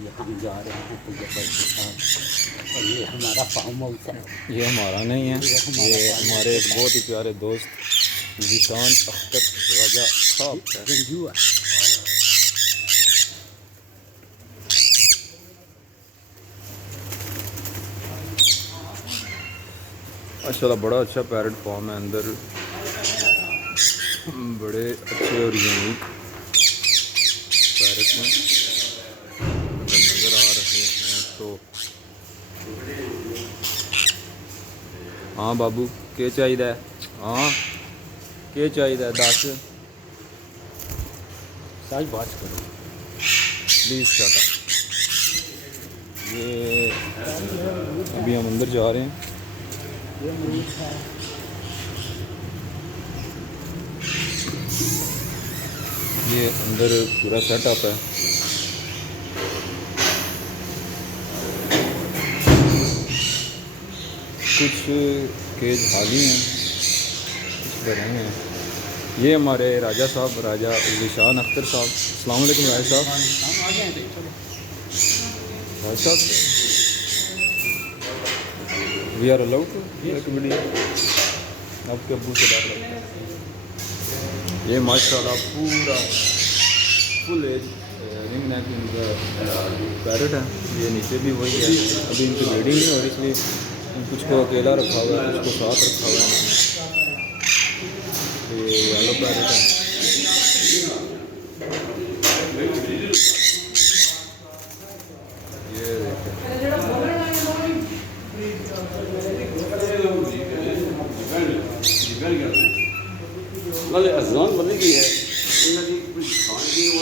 ये हम जा रहे हैं तैयब के साथ और ये हमारा फार्म हाउस है। ये हमारा नहीं है, ये हमारे एक बहुत ही प्यारे दोस्त जिशान अख्तर राजा साहब है। रंजू है। माशाल्लाह बड़ा अच्छा पैरट फॉर्म है, अंदर बड़े अच्छे और यूनिक पैरट हैं नज़र आ रहे हैं। तो हाँ बाबू के चाहिए? हाँ के चाहिए दस सारी बात करो प्लीज़ शाटा। ये अभी हम अंदर जा रहे हैं। ये मरीज है। ये अंदर पूरा सेटअप है। कुछ केज खाली हैं, कुछ बने हैं। ये हमारे राजा साहब, राजा जिशान अख्तर साहब। अस्सलाम वालेकुम राजा साहब। राजा साहब वी आर अलाउड टू एक वीडियो? आपके अब्बू से डर लगता है। ये माशाल्लाह पूरा फुल एज रिंग नेक इनका पैरट है। ये नीचे भी वही है, अभी इनकी ब्रीडिंग नहीं हो रही इसलिए कुछ को अकेला रखा हुआ है, कुछ को साथ रखा हुआ है। ये येलो पैरट है। ये अजान बदल गई है इन्होंने कुछ खाने की वो